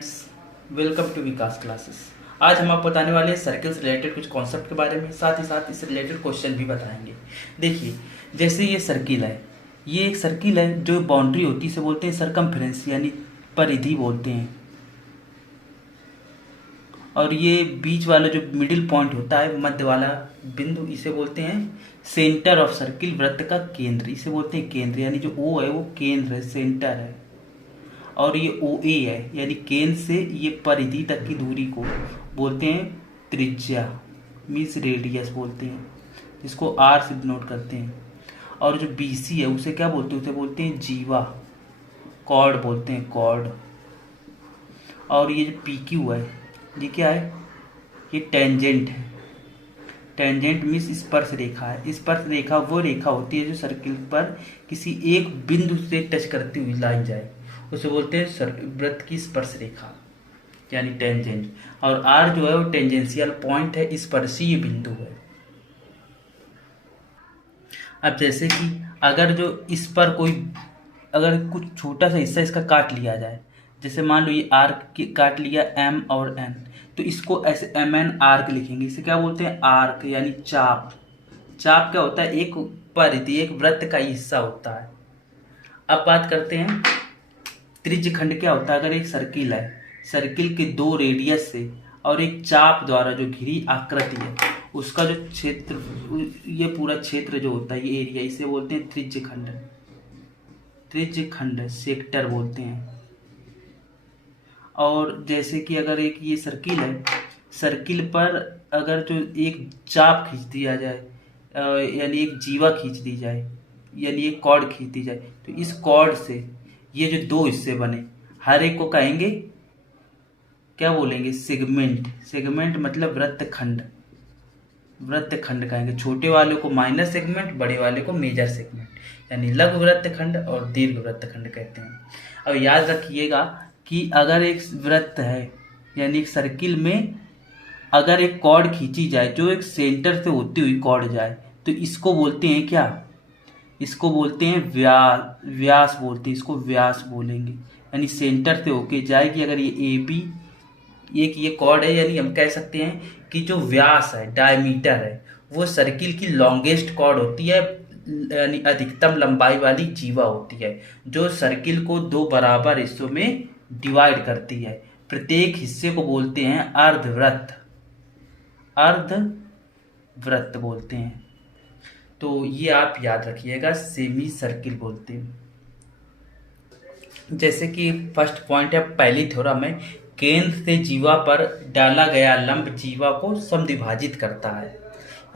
Welcome to Vikas classes. आज हम आपको बताने वाले हैं सर्किल से रिलेटेड कुछ कॉन्सेप्ट के बारे में, साथ ही साथ इससे रिलेटेड क्वेश्चन भी बताएंगे। देखिए, जैसे ये सर्किल है, ये एक सर्किल है, जो बाउंड्री होती है इसे बोलते हैं सरकमफ्रेंस, यानी परिधि बोलते हैं। और ये बीच वाला जो मिडिल पॉइंट होता है, मध्य वाला बिंदु, इसे बोलते हैं सेंटर ऑफ सर्किल, वृत्त का केंद्र, इसे बोलते हैं केंद्र। यानी जो ओ है वो केंद्र है, सेंटर है। और ये ओ ए है, यानी केंद्र से ये परिधि तक की दूरी को बोलते हैं त्रिज्या, मीन्स रेडियस बोलते हैं, जिसको आर से डिनोट करते हैं। और जो बी सी है उसे क्या बोलते हैं? उसे बोलते हैं जीवा, कॉर्ड बोलते हैं, कॉर्ड। और ये जो पी क्यू है, ये क्या है? ये टेंजेंट है। टेंजेंट मीन्स स्पर्श रेखा है। स्पर्श रेखा वो रेखा होती है जो सर्किल पर किसी एक बिंदु से टच करती हुई लाइन जाए, उसे बोलते हैं वृत्त की स्पर्श रेखा, यानी टेंजेंट। और आर जो है वो टेंजेंशियल पॉइंट है, स्पर्शीय बिंदु है। अब जैसे कि अगर जो इस पर कोई अगर कुछ छोटा सा हिस्सा इसका काट लिया जाए, जैसे मान लो ये आर्क काट लिया एम और एन, तो इसको ऐसे एम एन आर्क लिखेंगे। इसे क्या बोलते हैं? आर्क, यानी चाप। चाप क्या होता है? एक परिधि, एक वृत्त का हिस्सा होता है। अब बात करते हैं त्रिज्य खंड क्या होता है। अगर एक सर्किल है, सर्किल के दो रेडियस से और एक चाप द्वारा जो घिरी आकृति है, उसका जो क्षेत्र, ये पूरा क्षेत्र जो होता है, ये एरिया, इसे बोलते हैं त्रिज्य खंड। त्रिज्य खंड, सेक्टर बोलते हैं। और जैसे कि अगर एक ये सर्किल है, सर्किल पर अगर जो एक चाप खींच दिया जाए, यानी एक जीवा खींच दी जाए, यानी एक कॉर्ड खींच दी जाए, तो इस कॉर्ड से ये जो दो हिस्से बने, हर एक को कहेंगे, क्या बोलेंगे? सेगमेंट। सेगमेंट मतलब वृत्त खंड। वृत्त खंड कहेंगे। छोटे वाले को माइनर सेगमेंट, बड़े वाले को मेजर सेगमेंट, यानी लघु वृत्त खंड और दीर्घ वृत्त खंड कहते हैं। अब याद रखिएगा कि अगर एक वृत्त है, यानी एक सर्किल में अगर एक कॉर्ड खींची जाए जो एक सेंटर से होती हुई कॉर्ड जाए, तो इसको बोलते हैं क्या? इसको बोलते हैं व्यास। व्यास बोलते हैं इसको, व्यास बोलेंगे। यानी सेंटर से होके जाएगी। अगर ये ए बी एक ये कॉर्ड है, यानी हम कह सकते हैं कि जो व्यास है, डायमीटर है, वो सर्किल की लॉन्गेस्ट कॉर्ड होती है, यानी अधिकतम लंबाई वाली जीवा होती है, जो सर्किल को दो बराबर हिस्सों में डिवाइड करती है। प्रत्येक हिस्से को बोलते हैं अर्धवृत्त। अर्धवृत्त बोलते हैं। तो ये आप याद रखिएगा, सेमी सर्किल बोलते हैं। जैसे कि फर्स्ट पॉइंट है, पहली थ्योरम में केंद्र से जीवा पर डाला गया लंब जीवा को समद्विभाजित करता है।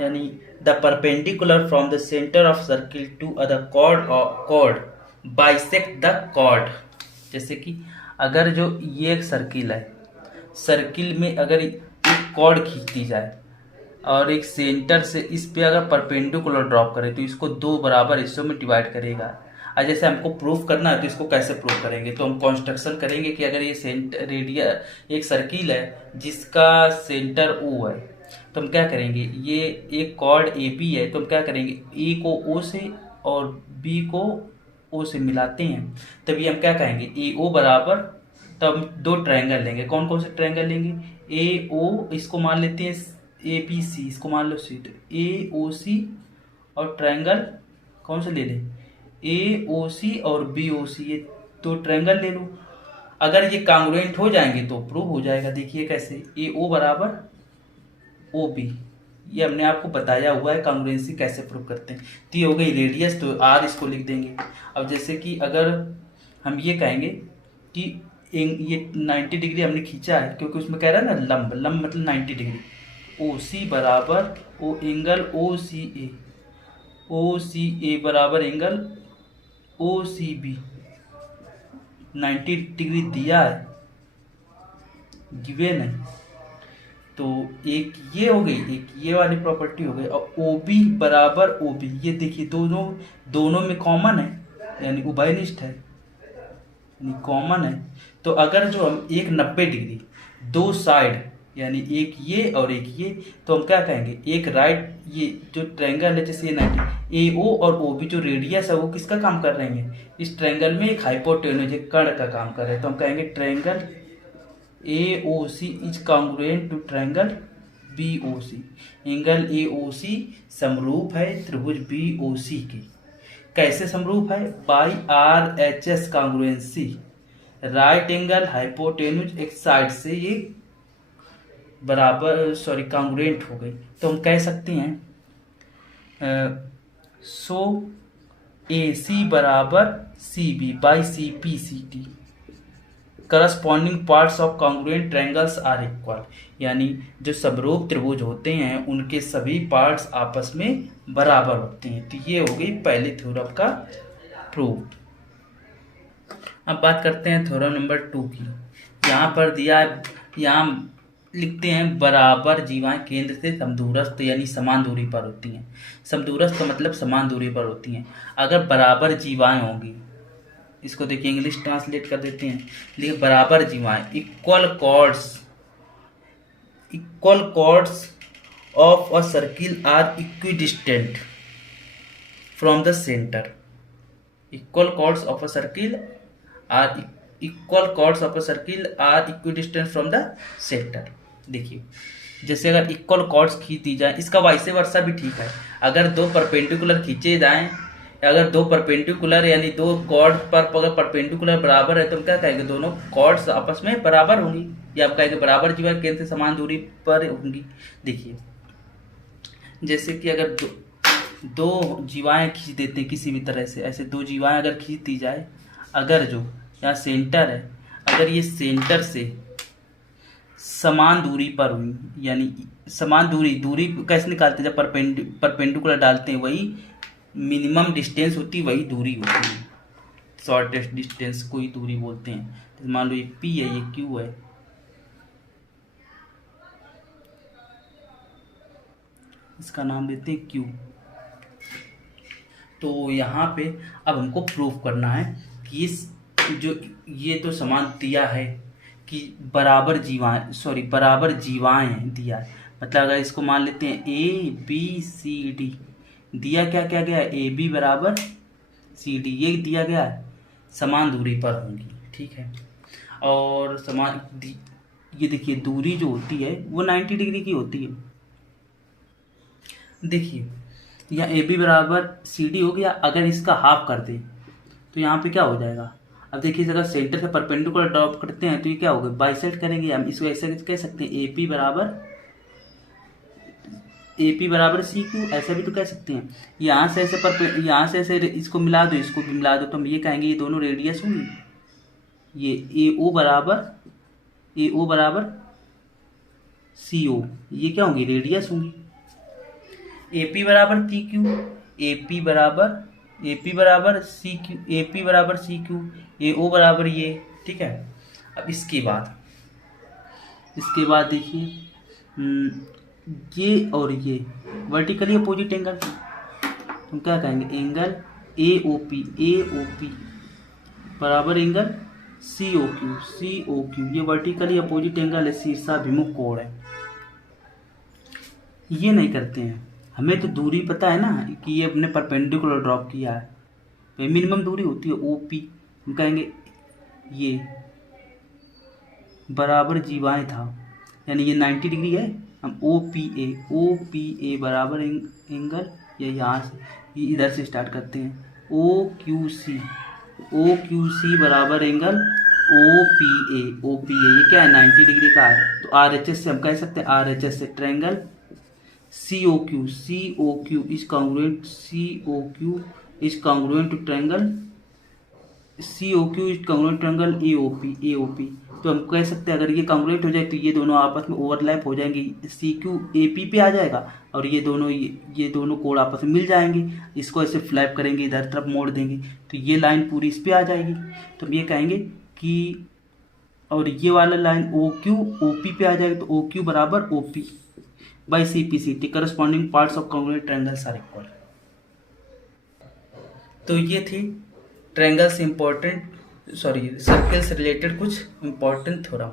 यानी the perpendicular from the centre of circle to other chord bisect the chord. जैसे कि अगर जो ये एक सर्किल है, सर्किल में अगर एक कॉर्ड खींच दी जाए और एक सेंटर से इस पे अगर परपेंडिकुलर ड्रॉप करे, तो इसको दो बराबर हिस्सों में डिवाइड करेगा। और जैसे हमको प्रूफ करना है, तो इसको कैसे प्रूफ करेंगे? तो हम कॉन्स्ट्रक्शन करेंगे कि अगर ये सेंटर रेडिया एक सर्किल है जिसका सेंटर ओ है, तो हम क्या करेंगे? ये एक कॉर्ड ए बी है, तो हम क्या करेंगे? ए को ओ से और बी को ओ से मिलाते हैं, तभी हम क्या कहेंगे? ए ओ बराबर, तब हम दो ट्रायंगल लेंगे। कौन कौन से ट्रायंगल लेंगे? ए ओ, इसको मान लेते हैं ए बी सी, इसको मान लो सी, तो ए ओ सी, और ट्रायंगल कौन से ले लें? ए ओ सी और बी ओ सी, ये दो ट्रायंगल ले लो। अगर ये कांग्रुएंट हो जाएंगे तो प्रूव हो जाएगा। देखिए कैसे, ए ओ बराबर ओ बी, ये हमने आपको बताया हुआ है कांग्रुएंसी कैसे प्रूव करते हैं। तो ये हो गई रेडियस, तो आर इसको लिख देंगे। अब जैसे कि अगर हम ये कहेंगे कि ये 90 डिग्री हमने खींचा है, क्योंकि उसमें कह रहा है ना लंब, लंब मतलब 90 डिग्री। ओ सी बराबर ओ angle O C A, O C A बराबर angle O C B, 90 degree दिया है, गिवन है। तो एक ये हो गई, एक ये वाली प्रॉपर्टी हो गई। और ओ बी बराबर ओ बी, ये देखिए दोनों में कॉमन है, यानी उभयनिष्ठ है, यानी कॉमन है। तो अगर जो हम एक 90 डिग्री दो साइड, यानी एक ये और एक ये, तो हम क्या कहेंगे? एक राइट, ये जो ट्रायंगल है, जैसे ये 90, ए ओ और ओ बी जो रेडियस है वो किसका काम कर रहे हैं? इस ट्रायंगल में एक हाइपोटेन्यूज कर्ण का काम कर रहे हैं, तो हम कहेंगे triangle AOC is congruent to triangle BOC। Angle AOC समरूप है त्रिभुज BOC के। कैसे समरूप है? By RHS congruency. Right angle hypotenuse एक साइड से ये बराबर कॉन्ग्रुएंट हो गई, तो हम कह सकते हैं सो AC बराबर CB by CPCT। Corresponding parts of congruent triangles are equal, यानी जो समरूप त्रिभुज होते हैं उनके सभी पार्ट्स आपस में बराबर होते हैं। तो ये हो गई पहले थ्योरम का प्रूफ। अब बात करते हैं थ्योरम नंबर 2 की। यहाँ पर दिया है, यहाँ लिखते हैं बराबर जीवाएं केंद्र से समदूरस्थ यानी समान दूरी पर होती हैं। समदूरस्थ का मतलब समान दूरी पर होती हैं। अगर बराबर जीवाएं होंगी, इसको देखिए इंग्लिश ट्रांसलेट कर देते हैं, लिखिए बराबर जीवाएं equal chords of a circle are equidistant from the centre. Equal chords of a circle are equidistant from the centre. देखिए जैसे अगर इक्वल कॉर्ड्स खींच दी जाए, इसका वाइस वर्सा भी ठीक है। अगर दो परपेंडिकुलर खींचे जाएं, अगर दो परपेंडिकुलर यानी दो कॉर्ड पर अगर परपेंडिकुलर बराबर है तो हम क्या कहेंगे? दोनों कॉर्ड्स आपस में बराबर होंगी, या आप कहेंगे बराबर जीवाएं केंद्र से समान दूरी पर होंगी। देखिए जैसे कि अगर दो जीवाएं खींच देते हैं किसी भी तरह से, ऐसे दो जीवाएं अगर खींच दी जाए, अगर जो यहाँ सेंटर है, अगर ये सेंटर से समान दूरी पर हुई, यानी समान दूरी कैसे निकालते हैं? जब परपेंडिकुलर डालते हैं, वही मिनिमम डिस्टेंस होती है, वही दूरी होती है। शॉर्टेस्ट डिस्टेंस को ही दूरी बोलते हैं। तो मान लो ये P है, ये Q है, इसका नाम देते हैं Q। तो यहाँ पे अब हमको प्रूफ करना है कि ये तो समान दिया है कि बराबर जीवाएं दिया है। मतलब अगर इसको मान लेते हैं ABCD दिया, क्या क्या गया? AB बराबर CD, ये दिया गया है, समान दूरी पर होंगी, ठीक है। और ये देखिए दूरी जो होती है वो 90 डिग्री की होती है। देखिए यहाँ AB बराबर CD हो गया। अगर इसका हाफ कर दे तो यहाँ पे क्या हो जाएगा? अब देखिए अगर सेंटर से परपेंडिकुलर ड्रॉप करते हैं तो ये क्या होगा? बाइसेक्ट करेंगे। हम इसको ऐसे कह सकते हैं AP बराबर CQ, ऐसा भी तो कह सकते हैं। यहाँ से ऐसे इसको मिला दो, इसको भी मिला दो, तो हम ये कहेंगे ये दोनों रेडियस होंगी। ये AO बराबर CO, ये क्या होंगी? रेडियस होंगी। AP बराबर CQ, AO बराबर ये, ठीक है। अब इसके बाद देखिए ये और ये वर्टिकली अपोजिट एंगल, हम क्या कहेंगे? एंगल AOP बराबर एंगल COQ, ये वर्टिकली अपोजिट एंगल है, शीर्षाभिमुख कोण है। ये नहीं करते हैं, हमें तो दूरी पता है ना कि ये अपने परपेंडिकुलर ड्रॉप किया है, तो मिनिमम दूरी होती है OP। हम कहेंगे ये बराबर जीवाएं था, यानी ये 90 डिग्री है। हम OPA बराबर एंगल, या यहाँ से ये इधर से स्टार्ट करते हैं, OQC बराबर एंगल OPA, ये क्या है? 90 डिग्री का है। तो RHS से हम कह सकते हैं, RHS से triangle COQ is congruent to triangle AOP। तो हम कह सकते हैं अगर ये कॉन्ग्रुएंट हो जाए तो ये दोनों आपस में ओवरलैप हो जाएंगे, CQ AP पे आ जाएगा और ये दोनों कोण आपस में मिल जाएंगे। इसको ऐसे फ्लैप करेंगे, इधर तरफ मोड़ देंगे तो ये लाइन पूरी इस पे आ जाएगी। तो हम ये कहेंगे कि, और ये वाला लाइन OQ OP पे आ जाएगा, तो OQ बराबर OP by CPCT। Corresponding parts of congruent triangles are equal. तो ये थी ट्रायंगल से सर्किल से रिलेटेड कुछ इम्पोर्टेंट थ्योरम।